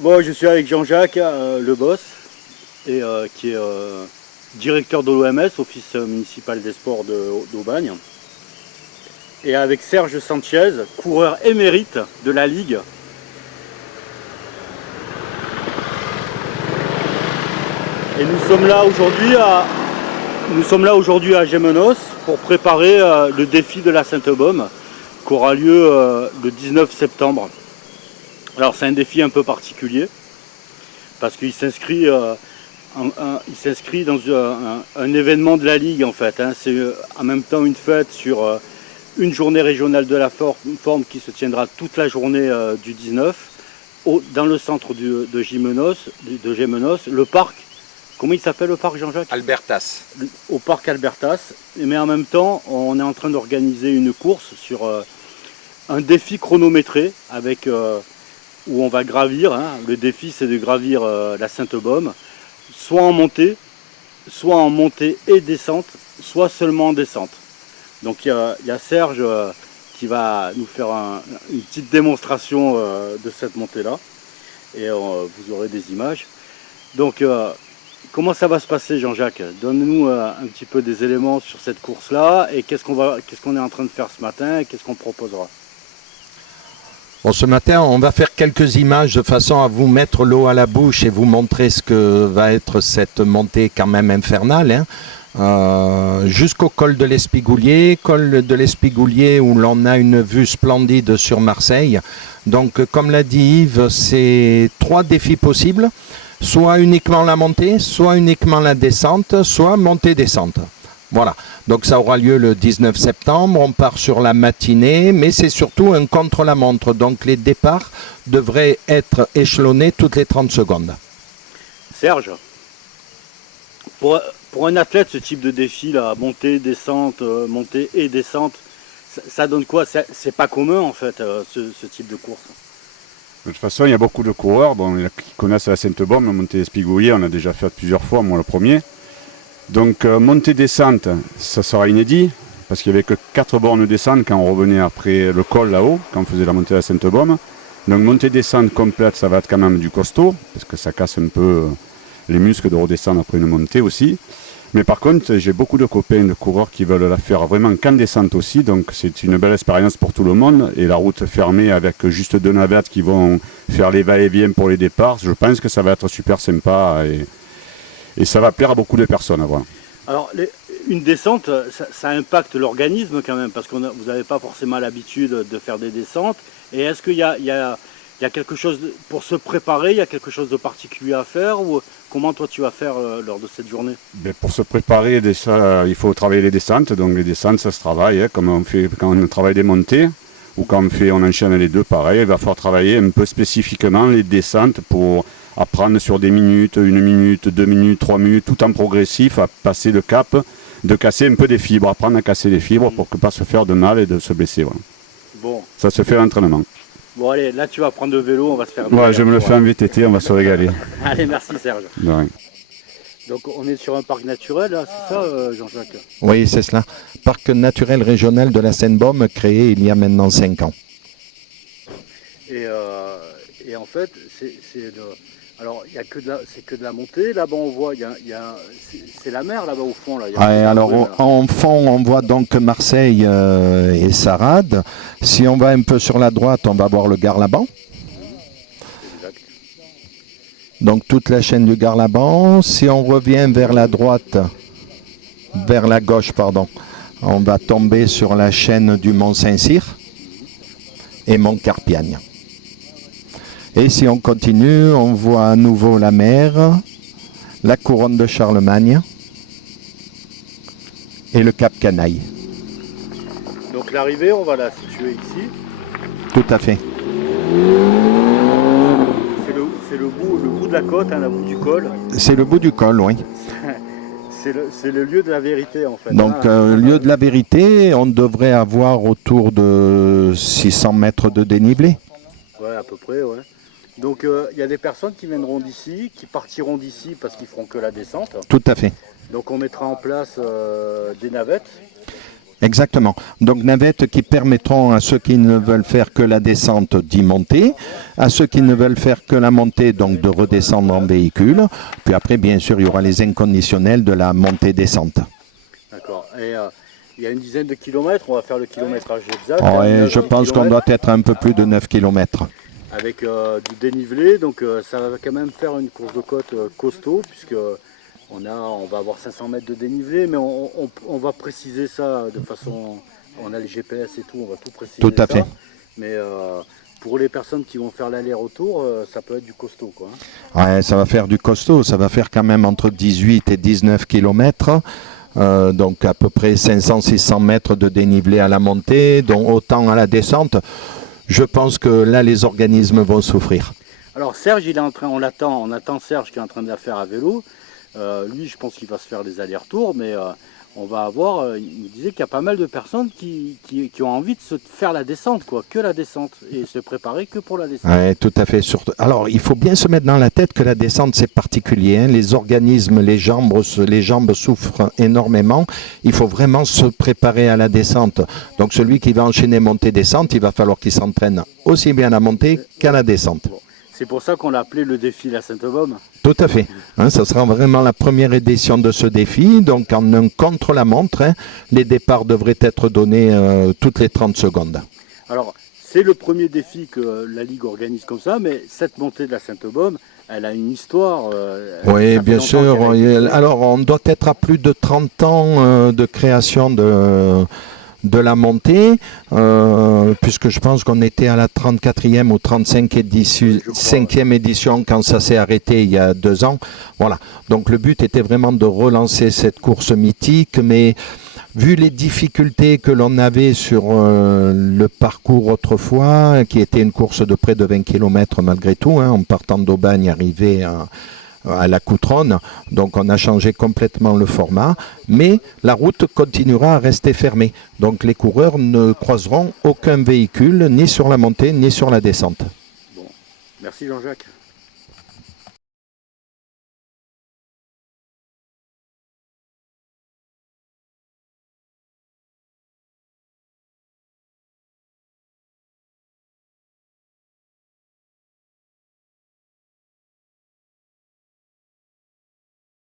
Bon, je suis avec Jean-Jacques, le boss, qui est directeur de l'OMS, Office municipal des sports d'Aubagne, et avec Serge Sanchez, coureur émérite de la Ligue. Et nous sommes là aujourd'hui à Gémenos pour préparer le défi de la Sainte-Baume qui aura lieu le 19 septembre. Alors c'est un défi un peu particulier parce qu'il s'inscrit dans un événement de la Ligue en fait. Hein. C'est en même temps une fête sur une journée régionale de la forme qui se tiendra toute la journée du 19 dans le centre de Gémenos, le parc. Comment il s'appelle le parc, Jean-Jacques? Albertas. Au parc Albertas. Mais en même temps, on est en train d'organiser une course sur un défi chronométré avec où on va gravir. Hein. Le défi, c'est de gravir la Sainte-Baume, soit en montée et descente, soit seulement en descente. Donc il y a Serge qui va nous faire une petite démonstration de cette montée-là. Et vous aurez des images. Donc comment ça va se passer, Jean-Jacques? Donne-nous un petit peu des éléments sur cette course-là et qu'est-ce qu'on est en train de faire ce matin et qu'est-ce qu'on proposera. Bon, ce matin, on va faire quelques images de façon à vous mettre l'eau à la bouche et vous montrer ce que va être cette montée quand même infernale. Hein. Jusqu'au col de l'Espigoulier où l'on a une vue splendide sur Marseille. Donc, comme l'a dit Yves, c'est 3 défis possibles. Soit uniquement la montée, soit uniquement la descente, soit montée-descente. Voilà, donc ça aura lieu le 19 septembre, on part sur la matinée, mais c'est surtout un contre-la-montre, donc les départs devraient être échelonnés toutes les 30 secondes. Serge, pour un athlète, ce type de défi, là, montée, descente, montée et descente, ça donne quoi? C'est pas commun en fait, ce type de course. De toute façon, il y a beaucoup de coureurs qui connaissent la Sainte-Baume, montée Espigoulier, on a déjà fait plusieurs fois, moi le premier. Donc montée-descente, ça sera inédit, parce qu'il n'y avait que 4 bornes descente quand on revenait après le col là-haut, quand on faisait la montée à la Sainte-Baume. Donc montée-descente complète, ça va être quand même du costaud, parce que ça casse un peu les muscles de redescendre après une montée aussi. Mais par contre, j'ai beaucoup de copains de coureurs qui veulent la faire vraiment qu'en descente aussi, donc c'est une belle expérience pour tout le monde. Et la route fermée avec juste 2 navettes qui vont faire les va-et-vient pour les départs, je pense que ça va être super sympa et ça va plaire à beaucoup de personnes. Voilà. Alors, une descente, ça impacte l'organisme quand même, parce que vous n'avez pas forcément l'habitude de faire des descentes. Et est-ce qu'il y a quelque chose, pour se préparer, il y a quelque chose de particulier à faire ou comment toi tu vas faire lors de cette journée? Pour se préparer, il faut travailler les descentes. Donc les descentes, ça se travaille, hein, comme on fait quand on travaille des montées ou quand on enchaîne les deux, pareil. Il va falloir travailler un peu spécifiquement les descentes pour apprendre sur des minutes, 1 minute, 2 minutes, 3 minutes, tout en progressif, à passer le cap, de casser un peu des fibres, apprendre à casser les fibres pour ne pas se faire de mal et de se blesser. Voilà. Bon. Ça se fait à l'entraînement. Bon allez, là tu vas prendre le vélo, on va se faire... Ouais, je me le fais en VTT, on va se régaler. Allez, merci Serge. De rien. Donc on est sur un parc naturel, là, c'est ça Jean-Jacques? Oui, c'est cela. Parc naturel régional de la Seine-Baume, créé il y a maintenant 5 ans. Et en fait, alors c'est que de la montée. Là-bas on voit, c'est la mer là-bas au fond. Là. Alors en fond, on voit donc Marseille et Sarade. Si on va un peu sur la droite, on va voir le Garlaban. Exact. Donc toute la chaîne du Garlaban. Si on revient vers la droite, vers la gauche, pardon, on va tomber sur la chaîne du Mont Saint-Cyr et Mont Carpiagne. Et si on continue, on voit à nouveau la mer, la couronne de Charlemagne et le Cap Canaille. Donc l'arrivée, on va la situer ici. Tout à fait. C'est le bout de la côte, hein, le bout du col. C'est le bout du col, oui. C'est le lieu de la vérité en fait. Donc lieu de la vérité, on devrait avoir autour de 600 mètres de dénivelé. Ouais, à peu près, ouais. Donc il y a des personnes qui viendront d'ici, qui partiront d'ici parce qu'ils feront que la descente. Tout à fait. Donc on mettra en place des navettes. Exactement. Donc navettes qui permettront à ceux qui ne veulent faire que la descente d'y monter, à ceux qui ne veulent faire que la montée, donc de redescendre en véhicule. Puis après, bien sûr, il y aura les inconditionnels de la montée-descente. D'accord. Et il y a une dizaine de kilomètres, on va faire le kilométrage exact. Ouais, je pense qu'on doit être un peu plus de 9 km. Avec du dénivelé, donc ça va quand même faire une course de côte costaud, puisque on va avoir 500 mètres de dénivelé, mais on va préciser ça de façon... On a les GPS et tout, on va tout préciser. Tout à fait. Mais pour les personnes qui vont faire l'aller-retour, ça peut être du costaud, quoi. Ouais, ça va faire du costaud, ça va faire quand même entre 18 et 19 km. Donc à peu près 500-600 mètres de dénivelé à la montée, dont autant à la descente. Je pense que là, les organismes vont souffrir. Alors Serge, il est en train, on attend Serge qui est en train de la faire à vélo. Lui, je pense qu'il va se faire des allers-retours, mais on va avoir, il me disait qu'il y a pas mal de personnes qui ont envie de se faire la descente, quoi, que la descente, et se préparer que pour la descente. Oui, tout à fait. Alors, il faut bien se mettre dans la tête que la descente, c'est particulier, hein. Les organismes, les jambes souffrent énormément. Il faut vraiment se préparer à la descente. Donc, celui qui va enchaîner montée-descente, il va falloir qu'il s'entraîne aussi bien à la montée qu'à la descente. Bon. C'est pour ça qu'on l'a appelé le défi La Sainte-Baume. Tout à fait. Hein, ça sera vraiment la première édition de ce défi. Donc, en un contre-la-montre, hein, les départs devraient être donnés toutes les 30 secondes. Alors, c'est le premier défi que la Ligue organise comme ça, mais cette montée de la Sainte-Baume, elle a une histoire. Oui, bien sûr. Alors, on doit être à plus de 30 ans de création de la montée, puisque je pense qu'on était à la 34e ou 35e édition quand ça s'est arrêté il y a 2 ans. Voilà. Donc le but était vraiment de relancer cette course mythique, mais vu les difficultés que l'on avait sur le parcours autrefois, qui était une course de près de 20 km malgré tout, hein, en partant d'Aubagne, arrivé à la Coutronne, donc on a changé complètement le format, mais la route continuera à rester fermée. Donc les coureurs ne croiseront aucun véhicule, ni sur la montée, ni sur la descente. Bon, merci Jean-Jacques.